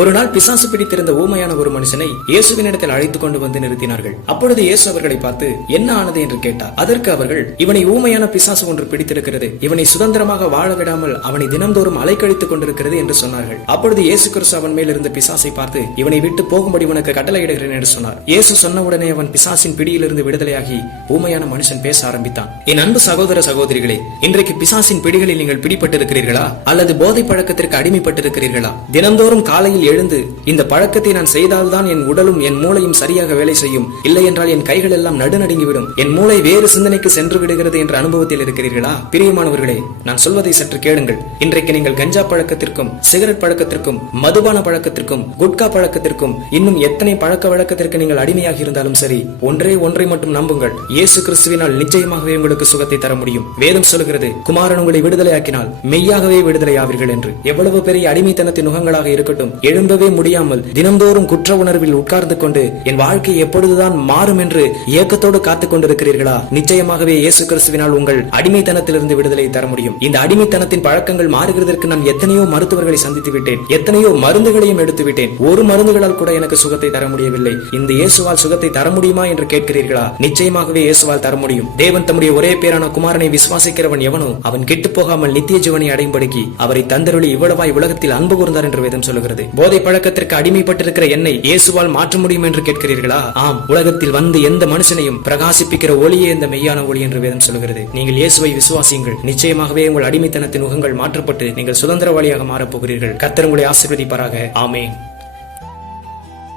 ஒரு நாள் பிசாசு பிடித்திருந்த ஊமையான ஒரு மனுஷனை இயேசுவினிடத்தில் அழைத்துக் கொண்டு வந்து நிறுத்தினார்கள். அப்பொழுது இயேசு அவர்களை பார்த்து என்ன ஆனது என்று கேட்டார். அதற்கு அவர்கள், இவனை ஊமையான பிசாசு ஒன்று பிடித்திருக்கிறது, இவனை சுதந்திரமாக வாழ விடாமல் அவனை தினந்தோறும் அலைக்கழித்துக் கொண்டிருக்கிறது என்று சொன்னார்கள். அப்பொழுது இயேசு கிறிஸ்து அவன் மேல் இருந்த பிசாசை பார்த்து, இவனை விட்டு போகும்படி உனக்கு கட்டளையிடுகிறேன் என்று சொன்னார். இயேசு சொன்னவுடனே அவன் பிசாசின் பிடியிலிருந்து விடுதலையாகி ஊமையான மனுஷன் பேச ஆரம்பித்தான். என் அன்பு சகோதர சகோதரிகளே, இன்றைக்கு பிசாசின் பிடிகளில் நீங்கள் பிடிபட்டிருக்கிறீர்களா அல்லது போதை பழக்கத்திற்கு அடிமைப்பட்டிருக்கிறீர்களா? தினந்தோறும் காலையில் எழுந்து இந்த பழக்கத்தை நான் செய்தால்தான் என் உடலும் என் மூளையும் சரியாக வேலை செய்யும், இல்லை என்றால் என் கைகள் எல்லாம் நடுநடுங்கிவிடும், என் மூளை வேறு சிந்தனைக்கு சென்று விடுகிறது என்ற அனுபவத்தில் இருக்கிறீர்களா? பிரியமானவர்களே, நான் சொல்வதை சற்று கேளுங்கள். இன்றைக்கு நீங்கள் கஞ்சா பழக்கத்திற்கும் சிகரெட் பழக்கத்திற்கும் மதுபான பழக்கத்திற்கும் குட்கா பழக்கத்திற்கும் இன்னும் எத்தனை பழக்க வழக்கத்திற்கு நீங்கள் அடிமையாகி இருந்தாலும் சரி, ஒன்றை மட்டும் நம்புங்கள், இயேசு கிறிஸ்துவினால் நிச்சயமாகவே உங்களுக்கு சுகத்தை தர முடியும். வேதம் சொல்கிறது, குமாரன் உங்களை விடுதலையாக்கினால் மெய்யாகவே விடுதலையாவீர்கள் என்று. எவ்வளவு பெரிய அடிமைத்தனத்தின் நுகங்களாக இருக்கட்டும், எழும்பவே முடியாமல் தினந்தோறும் குற்ற உணர்வில் உட்கார்ந்து கொண்டு என் வாழ்க்கை எப்பொழுதுதான் மாறும் என்று ஏக்கத்தோடு காத்துக் கொண்டிருக்கிறீர்களா? நிச்சயமாகவே இயேசு கிறிஸ்துவினால் உங்கள் அடிமைத்தனத்திலிருந்து விடுதலை தர முடியும். இந்த அடிமைத்தனத்தின் பழக்கங்கள் மாறுகிறதற்கு நான் எத்தனையோ மருத்துவர்களை சந்தித்து விட்டேன், எத்தனையோ மருந்துகளையும் எடுத்து விட்டேன், ஒரு மருந்துகளால் கூட எனக்கு சுகத்தை தர முடியவில்லை. இந்த இயேசுவால் சுகத்தை தர முடியுமா என்று கேட்கிறீர்களா? நிச்சயமாகவே இயேசுவால் தர முடியும். தேவன் தம்முடைய ஒரே பேரான குமாரனை விசுவாசிக்கிறவன் எவனோ அவன் கெட்டு போகாமல் நித்திய ஜீவனை அடையும்படிக்கு அவரை தந்தருளி இவ்வளவாய் உலகத்தில் அன்பு கூர்ந்தார் என்று வேதம் சொல்லுகிறது. போதை பழக்கத்திற்கு அடிமைப்பட்டிருக்கிற என்னை இயேசுவால் மாற்ற முடியும் என்று கேட்கிறீர்களா? ஆம், உலகத்தில் வந்து எந்த மனுஷனையும் பிரகாசிப்பிக்கிற ஒளியே இந்த மெய்யான ஒளி என்று வேதம் சொல்கிறது. நீங்கள் இயேசுவை விசுவாசியுங்கள், நிச்சயமாகவே உங்கள் அடிமைத்தனத்தின் முகங்கள் மாற்றப்பட்டு நீங்கள் சுதந்திரவாளியாக மாறப் போகிறீர்கள். கர்த்தர் உங்களை ஆசீர்வதிப்பாராக. ஆமென்.